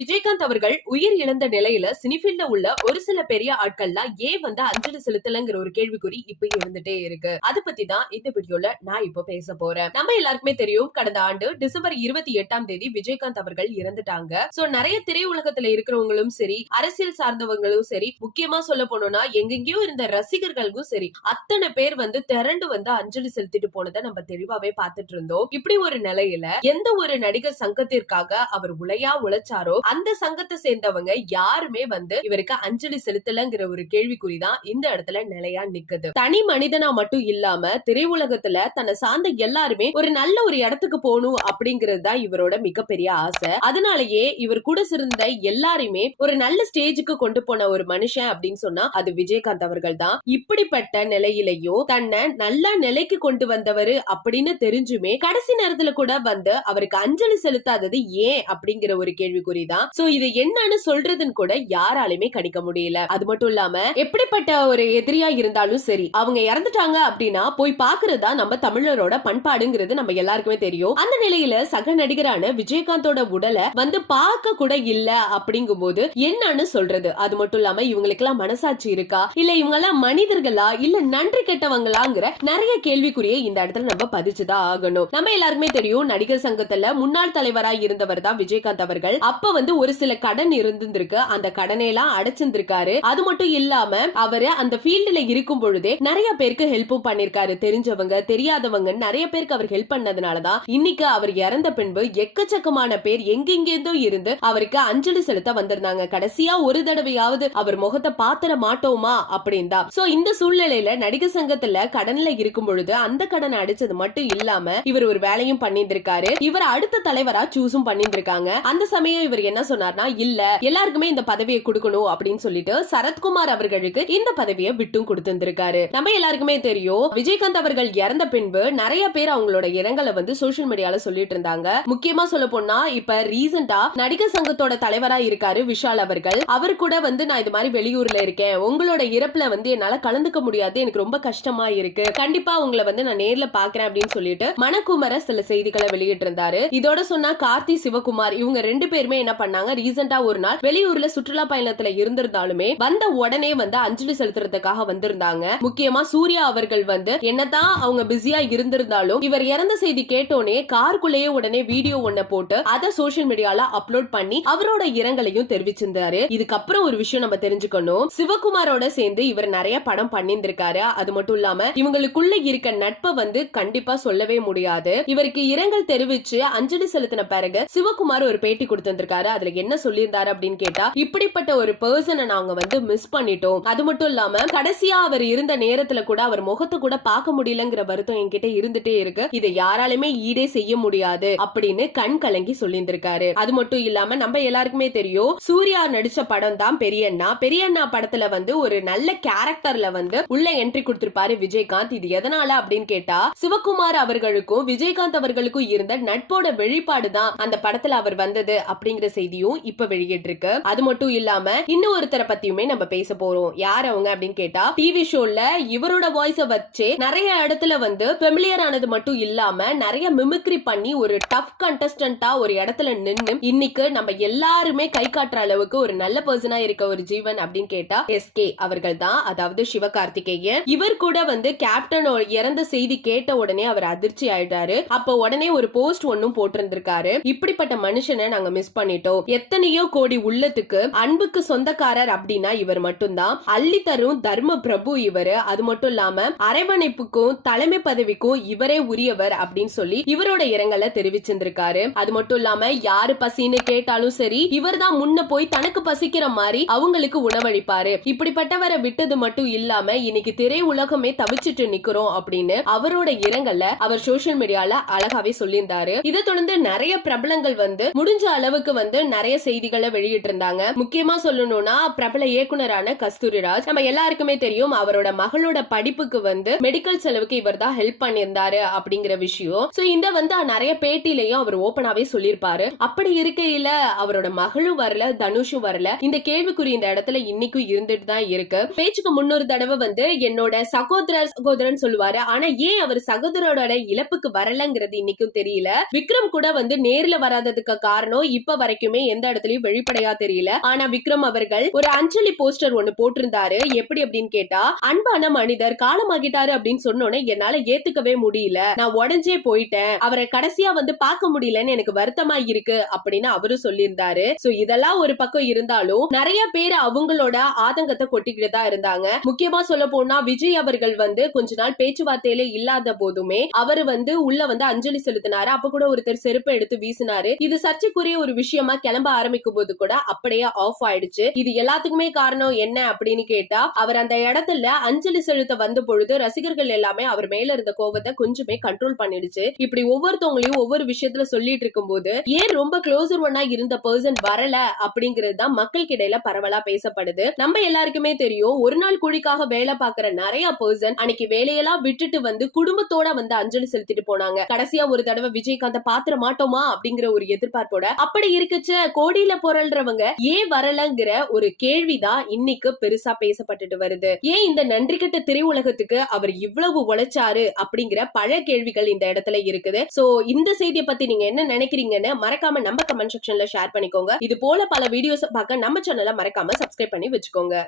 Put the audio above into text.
விஜயகாந்த் அவர்கள் உயிர் இழந்த நிலையில சினிஃபீல்ட்ல உள்ள ஒரு சில பெரிய ஆட்கள்லாம் ஏன் வந்து அஞ்சலி செலுத்தலங்கிற ஒரு கேள்விக்குறி இப்ப இருந்துட்டே இருக்கு. அதை பத்தி தான் இந்த வீடியோல நான் இப்போ பேச போறேன். நம்ம எல்லாருக்குமே தெரியும் கடந்த ஆண்டு டிசம்பர் இருபத்தி எட்டாம் தேதி விஜயகாந்த் அவர்கள் இறந்துட்டாங்க. சோ நிறைய திரையுலகத்துல இருக்கிறவங்களும் சரி அரசியல் சார்ந்தவங்களும் சரி முக்கியமா சொல்ல போனோம்னா எங்கெங்கயோ இருந்த ரசிகர்களுக்கும் சரி அத்தனை பேர் வந்து திரண்டு வந்து அஞ்சலி செலுத்திட்டு போனதை நம்ம தெளிவாவே பார்த்துட்டு இருந்தோம். இப்படி ஒரு நிலையில எந்த ஒரு நடிகர் சங்கத்திற்காக அவர் உழையா உழைச்சாரோ அந்த சங்கத்தை சேர்ந்தவங்க யாருமே வந்து இவருக்கு அஞ்சலி செலுத்தலங்கிற ஒரு கேள்விக்குறிதான் இந்த இடத்துல நிலையா நிக்குது. தனி மனிதனா மட்டும் இல்லாம திரையுலகத்துல தன்னை சார்ந்த எல்லாருமே ஒரு நல்ல ஒரு இடத்துக்கு போகணும் அப்படிங்கிறது தான் இவரோட மிகப்பெரிய ஆசை. அதனாலயே இவர் கூட சிறந்த எல்லாரையுமே ஒரு நல்ல ஸ்டேஜுக்கு கொண்டு போன ஒரு மனுஷன் அப்படின்னு சொன்னா அது விஜயகாந்த் அவர்கள் தான் இப்படிப்பட்ட நிலையிலையும் தன்னை நல்ல நிலைக்கு கொண்டு வந்தவர் அப்படின்னு தெரிஞ்சுமே கடைசி நேரத்துல கூட வந்து அவருக்கு அஞ்சலி செலுத்தாதது ஏன் அப்படிங்கிற ஒரு கேள்விக்குறி தான் தான் சோ இது என்னன்னு சொல்றதுன்னு கூட யாராலுமே கணிக்க முடியல. அது மட்டும் இல்லாம எப்படிப்பட்ட ஒரு எதிரியா இருந்தாலும் சரி அவங்க இறந்துட்டாங்க அப்படின்னா போய் பாக்குறதா நம்ம தமிழரோட பண்பாடுங்கிறது நம்ம எல்லாருக்குமே தெரியும். அந்த நிலையில சக நடிகரான விஜயகாந்தோட உடலை வந்து பார்க்க கூட இல்ல அப்படிங்கும் போது என்னன்னு சொல்றது? அது மட்டும் இல்லாம இவங்களுக்கு எல்லாம் மனசாட்சி இருக்கா? இல்ல இவங்க எல்லாம் மனிதர்களா? இல்ல நன்றி கெட்டவங்களாங்கிற நிறைய கேள்விக்குரிய இந்த இடத்துல நம்ம பதிச்சுதான் ஆகணும். நம்ம எல்லாருக்குமே தெரியும் நடிகர் சங்கத்துல முன்னாள் தலைவரா இருந்தவர் தான் விஜயகாந்த் அவர்கள். அப்ப வந்து வந்து ஒரு சில கடன் இருந்திருக்கு. அந்த கடனை எல்லாம் அடைச்சிருந்திருக்காரு. அது மட்டும் இல்லாம அவரு அந்த ஃபீல்டுல இருக்கும் பொழுதே நிறைய பேருக்கு ஹெல்ப்பும் பண்ணிருக்காரு. தெரிஞ்சவங்க தெரியாதவங்க நிறைய பேருக்கு அவர் ஹெல்ப் பண்ணதுனாலதான் இன்னைக்கு அவர் இறந்த பின்பு எக்கச்சக்கமான பேர் எங்கெங்கேந்தோ இருந்து அவருக்கு அஞ்சலி செலுத்த வந்திருந்தாங்க. கடைசியா ஒரு தடவையாவது அவர் முகத்தை பாத்திர மாட்டோமா அப்படின்னு தான். சோ இந்த சூழ்நிலையில நடிகர் சங்கத்துல கடன்ல இருக்கும் பொழுது அந்த கடனை அடிச்சது மட்டும் இல்லாம இவர் ஒரு வேலையும் பண்ணியிருந்திருக்காரு. இவர் அடுத்த தலைவரா சூஸும் பண்ணியிருந்திருக்காங்க. அந்த சமயம் இவர் என்ன சொன்னார்னா இல்ல எல்லாருக்குமே இந்த பதவியை கொடுக்கணும் அப்படின்னு சொல்லிட்டு சரத்குமார் அவர்களுக்கு இந்த பதவியை விட்டும் கொடுத்திருந்திருக்காரு. நம்ம எல்லாருக்குமே தெரியும் விஜயகாந்த் அவர்கள் இறந்த பின்பு நிறைய பேர் அவங்களோட இரங்கலை வந்து சோசியல் மீடியால சொல்லிட்டு இருந்தாங்க. முக்கியமா சொல்ல போனா இப்ப ரீசெண்டா நடிகர் சங்கத்தோட தலைவரா இருக்காரு விஷால் அவர்கள். அவர் கூட வந்து நான் இது மாதிரி வெளியூர்ல இருக்கேன். உங்களோட இறப்புல வந்து என்னால கலந்துக்க முடியாது. எனக்கு ரொம்ப கஷ்டமா இருக்கு. கண்டிப்பா உங்களை வந்து நான் நேர்ல பாக்குறேன் அப்படின்னு சொல்லிட்டு மணக்குமர சில செய்திகளை வெளியிட்டு இருந்தாரு இதோட சொன்னா கார்த்தி சிவகுமார் இவங்க ரெண்டு பேருமே என்ன பண்ணாங்க. ரீசெண்டா ஒரு நாள் வெளியூர்ல சுற்றுலா பயணத்துல இருந்திருந்தாலுமே வந்த உடனே வந்து அஞ்சலி செலுத்துறதுக்காக வந்திருந்தாங்க. முக்கியமா சூர்யா அவர்கள் வந்து என்னதான் அவங்க பிஸியா இருந்திருந்தாலும் இவர் இறந்த செய்தி கேட்டோனே காருக்குள்ளேயே உடனே வீடியோ ஒன்ன போட்டு அதை சோசியல் மீடியால அப்லோட் பண்ணி அவரோட இரங்கலையும் தெரிவிச்சிருந்தாரு. இதுக்கப்புறம் ஒரு விஷயம் நம்ம தெரிஞ்சுக்கணும். சிவகுமாரோட சேர்ந்து இவர் நிறைய படம் பண்ணியிருந்திருக்காரு. அது மட்டும் இல்லாம இவங்களுக்குள்ள இருக்க நட்பை வந்து கண்டிப்பா சொல்லவே முடியாது. இவருக்கு இரங்கல் தெரிவிச்சு அஞ்சலி செலுத்தின பிறகு சிவகுமார் ஒரு பேட்டி கொடுத்திருந்திருக்காரு. அதுல என்ன சொல்லியிருந்தாரு அப்படின்னு கேட்டா இப்படிப்பட்ட ஒரு பர்சனை நாங்க வந்து மிஸ் பண்ணிட்டோம். அது மட்டும் இல்லாம கடைசியா அவர் இருந்த நேரத்துல கூட அவர் முகத்தை கூட பார்க்க முடியலங்கிற வருத்தம் என்கிட்ட இருந்துட்டே இருக்கு. இதை யாராலுமே ஈடே செய்ய முடியாது அப்படின்னு கண் கலங்கி சொல்லியிருந்திருக்காரு. அது மட்டும் இல்லாம நம்ம எல்லாருக்குமே தெரியும் சூர்யா நடிச்ச படம் தான் பெரியண்ணா. பெரியண்ணா படத்துல வந்து ஒரு நல்ல கேரக்டர்ல வந்து உள்ள என்ட்ரி கொடுத்திருப்பாரு விஜயகாந்த். இது எதனால அப்படின்னு கேட்டா சிவகுமார் அவர்களுக்கும் விஜயகாந்த் அவர்களுக்கும் இருந்த நட்போட வெளிப்பாடு தான் அந்த படத்துல அவர் வந்தது அப்படிங்கிற செய்தியும் இப்ப வெளியிட்டு இருக்கு அது மட்டும் இல்லாம இன்னும் ஒருத்தரை பத்தியுமே நம்ம பேச போறோம். யார் அவங்க அப்படின்னு கேட்டா டிவி ஷோல இவரோட வாய்ஸ வச்சு நிறைய இடத்துல வந்து ஃபெமிலியர் ஆனது மட்டும் இல்லாம நிறைய மிமிக்ரி பண்ணி ஒரு டஃப் கண்டஸ்டன்டா ஒரு இடத்துல நின்னு இன்னைக்கு நம்ம எல்லாருமே கை காட்டுற அளவுக்கு ஒரு நல்ல பர்சனா இருக்க ஒரு ஜீவன் அப்படின்னு கேட்டா எஸ்கே அவர்கள் தான் அதாவது சிவகார்த்திகேயன். இவர் கூட வந்து கேப்டன் இறந்த செய்தி கேட்ட உடனே அவர் அதிர்ச்சி ஆயிட்டாரு. அப்ப உடனே ஒரு போஸ்ட் ஒன்னும் போட்டிருந்திருக்காரு. இப்படிப்பட்ட மனுஷனை நாங்க மிஸ் பண்ணிட்டோம். இருக்கட்டும் எத்தனையோ கோடி உள்ளத்துக்கு அன்புக்கு சொந்தக்காரர் அப்படின்னா இவர் மட்டும்தான். அள்ளி தரும் தர்ம பிரபு இவரு. அது மட்டும் இல்லாம அரவணைப்புக்கும் தலைமை பதவிக்கும் இவரே உரியவர் அப்படின்னு சொல்லி இவரோட இரங்கலை தெரிவிச்சிருந்திருக்காரு. அது மட்டும் இல்லாம யாரு பசின்னு கேட்டாலும் சரி இவர் தான் முன்ன போய் தனக்கு பசிக்கிற மாதிரி அவங்களுக்கு உணவளிப்பாரு. இப்படிப்பட்டவரை விட்டது மட்டும் இல்லாம இன்னைக்கு திரை உலகமே தவிச்சிட்டு நிக்கிறோம் அப்படின்னு அவரோட இரங்கல்ல அவர் சோசியல் மீடியால அழகாவே சொல்லியிருந்தாரு. இதை தொடர்ந்து நிறைய பிரபலங்கள் வந்து முடிஞ்ச அளவுக்கு வந்து வந்து நிறைய செய்திகளை வெளியிட்டு இருந்தாங்க முக்கியமா சொல்லணும்னா பிரபல இயக்குனரான கஸ்தூரிராஜ். நம்ம எல்லாருக்குமே தெரியும் அவரோட மகளோட படிப்புக்கு வந்து மெடிக்கல் செலவுக்கு இவர் தான் ஹெல்ப் பண்ணியிருந்தாரு அப்படிங்கிற விஷயம். சோ இந்த வந்து நிறைய பேட்டிலையும் அவர் ஓபனாவே சொல்லியிருப்பாரு. அப்படி இருக்கையில அவரோட மகளும் வரல தனுஷும் வரல. இந்த கேள்விக்குறி இந்த இடத்துல இன்னைக்கும் இருந்துட்டு தான் இருக்கு. பேச்சுக்கு முன்னொரு தடவை வந்து என்னோட சகோதரர் சகோதரன் சொல்லுவாரு ஆனா ஏன் அவர் சகோதரோட இழப்புக்கு வரலங்கிறது இன்னைக்கும் தெரியல. விக்ரம் கூட வந்து நேர்ல வராததுக்கு காரணம் இப்ப வரைக்கும் வரைக்குமே எந்த இடத்துலயும் வெளிப்படையா தெரியல. ஆனா விக்ரம் அவர்கள் ஒரு அஞ்சலி போஸ்டர் ஒண்ணு போட்டிருந்தாரு. எப்படி அப்படின்னு கேட்டா அன்பான மனிதர் காலமாகிட்டாரு அப்படின்னு சொன்னோன்னே என்னால ஏத்துக்கவே முடியல. நான் உடஞ்சே போயிட்டேன். அவரை கடைசியா வந்து பார்க்க முடியலன்னு எனக்கு வருத்தமா இருக்கு அப்படின்னு அவரு சொல்லியிருந்தாரு. சோ இதெல்லாம் ஒரு பக்கம் இருந்தாலும் நிறைய பேர் அவங்களோட ஆதங்கத்தை கொட்டிக்கிட்டு தான் இருந்தாங்க. முக்கியமா சொல்ல போனா விஜய் அவர்கள் வந்து கொஞ்ச நாள் பேச்சுவார்த்தையில இல்லாத போதுமே அவரு வந்து உள்ள வந்து அஞ்சலி செலுத்தினாரு. அப்ப கூட ஒருத்தர் செருப்பை எடுத்து வீசினாரு. இது சர்ச்சைக்குரிய ஒரு விஷயமா நான் கிளம்ப ஆரம்பிக்கும் போது கூட அப்படியே ஆஃப் ஆயிடுச்சு. இது எல்லாத்துக்குமே காரணம் என்ன அப்படின்னு கேட்டா அவர் அந்த இடத்துல அஞ்சலி செலுத்த வந்த பொழுது ரசிகர்கள் எல்லாமே அவர் மேல இருந்த கோபத்தை கொஞ்சமே கண்ட்ரோல் பண்ணிடுச்சு. இப்படி ஒவ்வொருத்தவங்களையும் ஒவ்வொரு விஷயத்துல சொல்லிட்டு இருக்கும் போது ஏன் ரொம்ப க்ளோசர் ஒன்னா இருந்த பர்சன் வரல அப்படிங்கிறது தான் மக்களுக்கு இடையில பரவலா பேசப்படுது. நம்ம எல்லாருக்குமே தெரியும் ஒரு நாள் கூலிக்காக வேலை பாக்குற நிறைய பர்சன் அன்னைக்கு வேலையெல்லாம் விட்டுட்டு வந்து குடும்பத்தோட வந்து அஞ்சலி செலுத்திட்டு போனாங்க. கடைசியா ஒரு தடவை விஜயகாந்த பாத்திர மாட்டோமா அப்படிங்கிற ஒரு எதிர்பார்ப்போட அப்படி இருக்க கோடியில பொருள்றவங்க ஏன் வரலங்கிற ஒரு கேள்விதான் இன்னைக்கு பெருசா பேசப்பட்டுட்டு வருது. ஏன் இந்த நன்றி கட்ட திரையுலகத்துக்கு அவர் இவ்வளவு உழைச்சாரு அப்படிங்கிற பல கேள்விகள் இந்த இடத்துல இருக்குது. சோ இந்த செய்தியை பத்தி நீங்க என்ன நினைக்கிறீங்கன்னு மறக்காம நம்ம கமெண்ட் செக்ஷன்ல ஷேர் பண்ணிக்கோங்க. இது போல பல வீடியோஸ் பார்க்க நம்ம சேனலை மறக்காம சப்ஸ்கிரைப் பண்ணி வச்சுக்கோங்க.